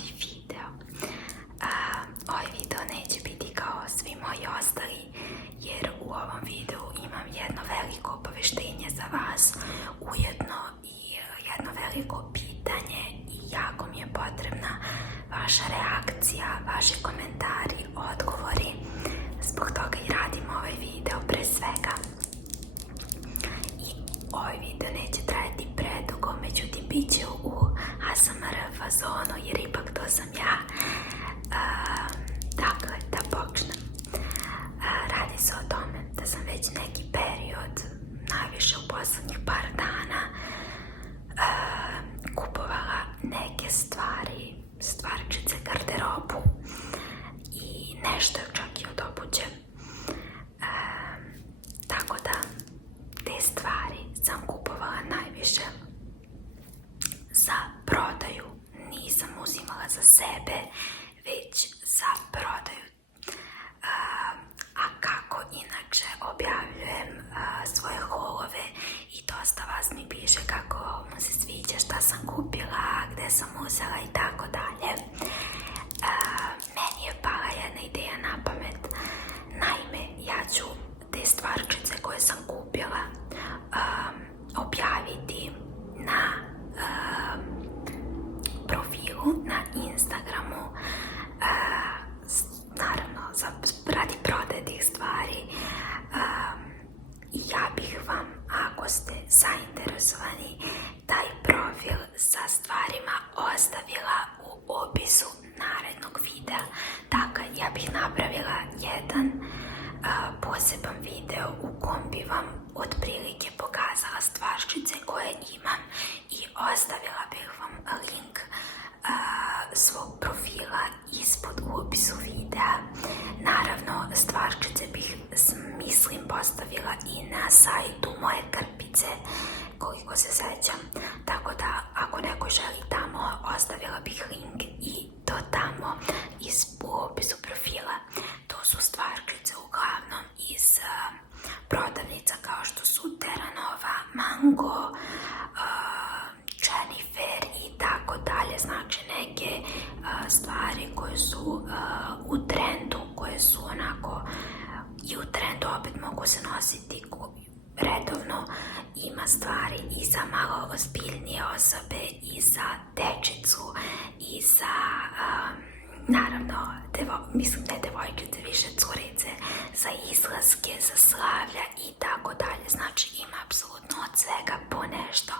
novi video. Ovaj video neće biti kao svi moji ostali, jer u ovom videu imam jedno veliko obaveštenje za vas, ujedno i jedno veliko pitanje i jako mi je potrebna vaša reakcija, vaši komentari, odgovori. Zbog toga i radim ovaj video pre svega. I ovaj video neće trajati predugo, međutim bit će u ASMR fazonu, jer ipak to sam ja. Dakle, da počnem. Radi se o tome da sam već neki period, najviše u poslednjih par dana, kupovala neke stvari, stvarčice, garderobu i nešto čak i od obuće. Tako da, te stvari sam kupovala najviše za prodaju. Nisam uzimala za sebe, već za prodaju. A kako inače objavljujem svoje haulove i dosta vas mi piše kako mu se sviđa šta sam kupila, gde sam uzela i tako dalje. Meni je pala jedna ideja na pamet. Naime, ja ću te stvarčice koje sam kupila objaviti na profilu na Instagramu, naravno radi prodaje tih stvari. Ja bih vam, ako ste zainteresovani, taj profil sa stvarima ostavila u opisu narednog videa. Dakle, ja bih napravila jedan poseban video u kom bi vam otprilike pokazala stvarčice koje imam i ostavila bih vam link svog profila ispod u opisu videa. Naravno, stvarčice bih, mislim, postavila i na sajtu moje krpice, koliko se sećam. Tako da, ako neko želi tamo, ostavila bih link i to tamo u opisu profila. To su stvarčice uglavnom iz prodavnica kao što su Terranova, Mango, Jennifer i tako dalje. Znači neke stvari koje su u trendu, koje su onako i u trendu, opet mogu se nositi redovno. Ima stvari i za malo ozbiljnije osobe, i za dečicu, i za naravno, mislim ne devojčice, više curice, za izlaske, za slavlja i tako dalje. Znači ima apsolutno od svega po nešto.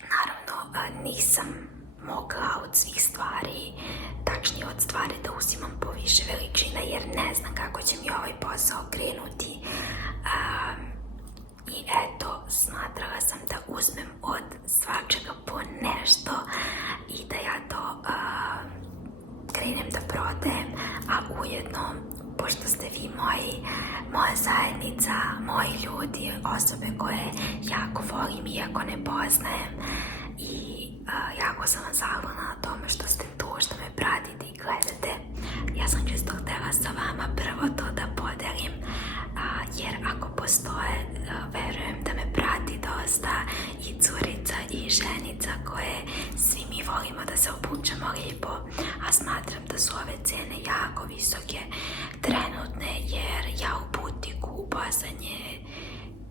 Naravno, nisam mogla od svih stvari, tačnije od stvari, da uzimam po više veličina, jer ne znam kako će mi ovaj posao krenuti. I eto, smatrala sam da uzmem od svačega po nešto i da ja to krenem da prodajem, a ujedno, pošto ste vi moja zajednica, moji ljudi, osobe koje jako volim iako ne poznajem, i jako sam vam zahvalna na tome što ste tu, što me pratite i gledate. Ja sam čisto htela sa vama prvo to da podelim, jer ako postoje, verujem da me prati dosta i curica i ženica koje svi mi volimo da se obučemo lijepo, a smatram da su ove cene jako visoke trenutne, jer ja u butiku u poslednje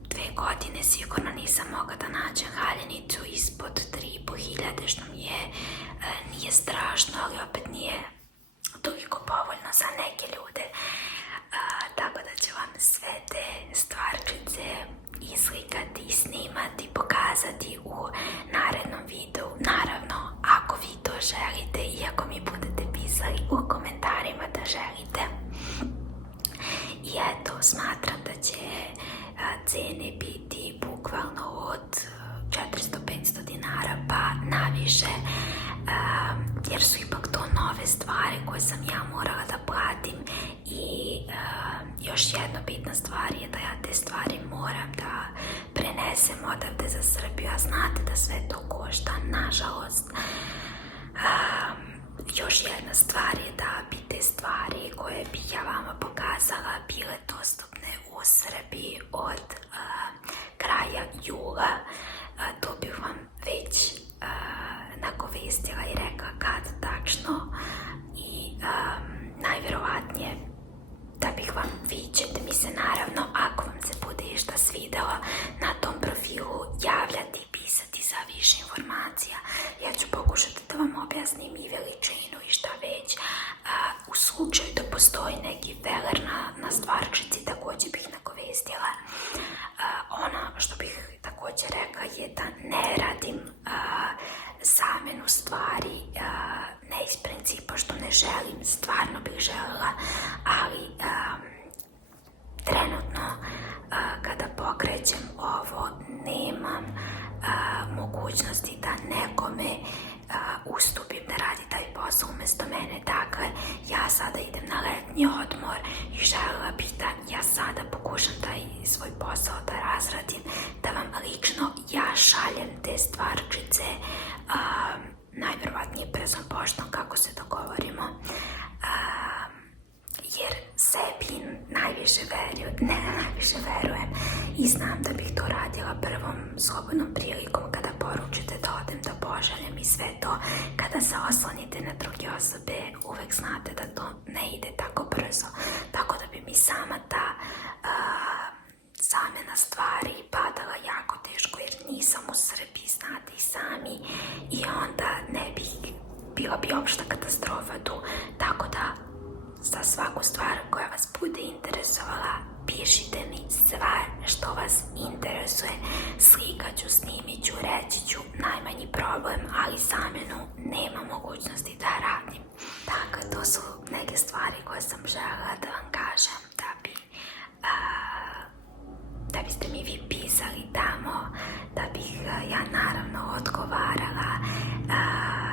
2 godine sigurno nisam mogla da nađem haljenicu ispod 3.500, što mi nije strašno, ali opet nije toliko povoljno za neke ljude. Tako da ću vam sve te stvarčice islikati, snimati, pokazati u narednom videu. Naravno, ako vi to želite i ako mi budete pisali u komentarima da želite. I eto, smatram da će cene biti bukvalno od 400-500 dinara pa naviše, jer su ipak to nove stvari koje sam ja morala da platim. I još jedna bitna stvar je da ja te stvari moram da prenesem odavde za Srbiju, a znate da sve to košta, nažalost. Još jedna stvar je da bi te stvari koje bi ja vama pokazala bile dostupne u Srbiji od kraja jula. To bih vam već nagovestila nagovestila i rekla kad tačno i najvjerovatnije da bih vam, vi ćete mi se naravno, ako vam se bude išta svidjelo na tom profilu, javljati i pisati za više informacija. Ja ću pokušati da vam objasnim i veličinu i šta već. U slučaju da postoji neki feler na stvarčici, također bih nagovestila. Ono što bih također rekla je da ne radim zamjenu stvari, ne iz principa što ne želim, stvarno bih željela, ali trenutno kada pokrećem ovo nemam mogućnosti da nekome ustupim da radi taj posao umjesto mene. Dakle, ja sada idem na letnji odmor i željela bih da ja sada pokušam taj svoj posao da razradim, da vam lično ja šaljem te stvarčice, najvjerovatnije brzom poštom kako se dogovorimo, jer sebi najviše verujem i znam da bih to radila prvom slobodnom prilikom kada poručite da odem da pošaljem i sve to. Kada se oslonite na druge osobe, uvek znate da to ne ide tako brzo, tako da bi mi sama ta zamjena stvari padala jako teško jer nisam u Srbiji, znate i sami, i onda ne bih, bila bi opšta katastrofa tu, tako da za svaku stvar koja vas bude interesovala, pišite mi sve što vas interesuje, slikat ću, snimit ću, reći ću, najmanji problem, ali zamjenu nema mogućnosti da radim. Dakle, to su neke stvari koje sam željela da vam kažem da biste mi vi pisali tamo, da bih ja naravno odgovarala,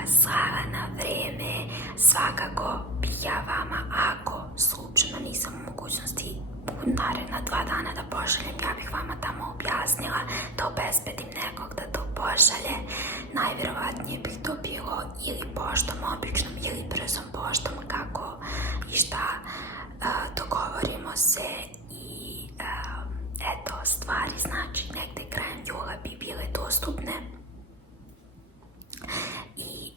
slala na vrijeme. Svakako bih ja vama, ako slučajno nisam u mogućnosti u naredna 2 dana da pošaljem, ja bih vama tamo objasnila, da obezbedim nekog da to pošalje. Najvjerovatnije bih to bilo ili poštom običnom ili brzom poštom, kako i šta, dogovorimo se. I eto, stvari znači negdje krajem jula bi bile dostupne. I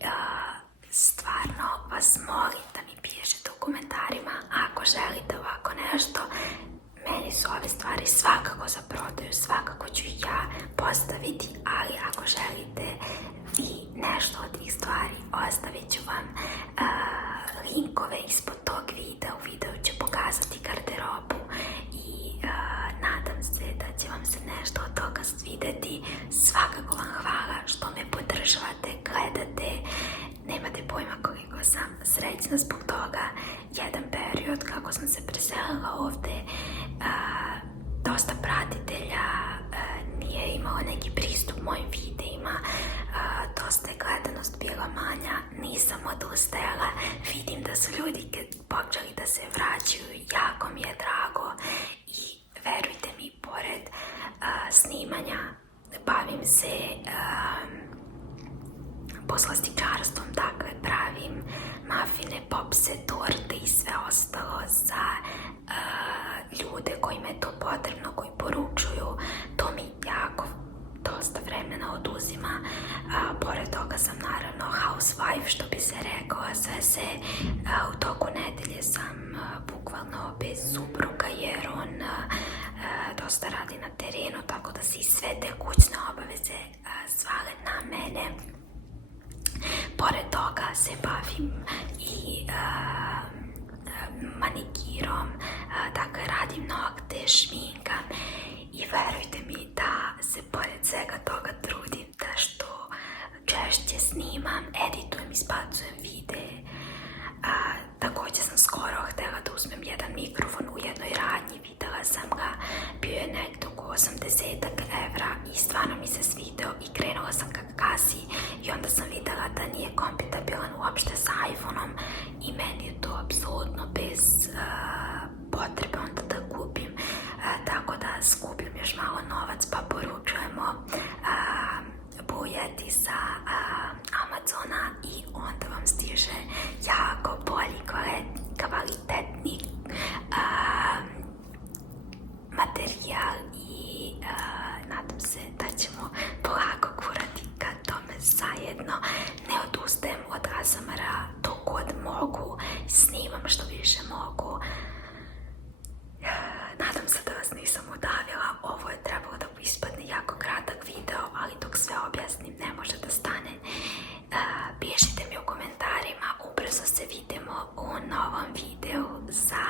stvarno vas molim da mi pišete u komentarima ako želite ovako nešto. Meni su ove stvari svakako za prodaju, svakako ću ih ja postaviti, ali ako želite vi nešto od tih stvari, ostavit ću vam linkove ispod tog videa. U videu ću pokazati garderobu i nadam se da će vam se nešto od toga svidjeti. Svakako vam hvala što me podržavate, gledate. Nemate pojma koliko sam srećna zbog toga. Jedan period kako sam se preselila ovdje, dosta pratitelja nije imalo neki pristup mojim videima, dosta je gledanost bila manja, nisam odustajala. Vidim da su ljudi počeli da se vraćaju, jako mi je drago i verujte mi, pored snimanja bavim se poslastičarstvom, dakle pravim mafine, popse, torte i sve ostalo za ljude kojima je to potrebno, koji poručuju. To mi jako dosta vremena oduzima. Pored toga sam naravno housewife, što bi se rekao, sve se u toku nedelje sam bukvalno bez supruga jer on dosta radi na terenu, tako da se i sve te kućne obaveze svale na mene. Pored toga se bavim i manikirom, dakle radim nokte, šminkam i verujte mi da se pored svega toga trudim da što češće snimam, editujem, izbacujem videe. Također sam skoro htjela da uzmem jedan mikrofon u jednoj radnji, videla sam ga, bio je nekdo oko 80 evra i stvarno mi se svideo i krenula sam ka kasi i onda sam videla da nije kompatibilan uopšte sa iPhone-om i meni je to apsolutno bez potrebe onda da kupim, tako da skupim još malo novac pa poručujemo bujeti sa Amazona i onda vam stiže jako bolji, kvalitetni materijal i nadam se da ćemo polako gurati ka tome zajedno. Ne odustajte odustajem od ASMR-a dok god mogu, snimam što više mogu. Nadam se da vas nisam udavila, ovo je trebalo da ispadne jako kratak video, ali dok sve objasnim ne može da stane. Pišite mi u komentarima, ubrzo se vidimo u novom videu sa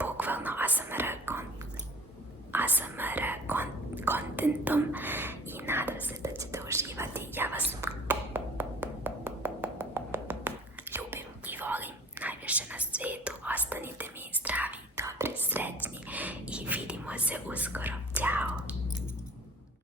bukvalno ASMR kontentom i nadam se da ćete uživati. Ja vas ljubim i volim najviše na svijetu. Ostanite mi zdravi, dobri, srećni i vidimo se uskoro.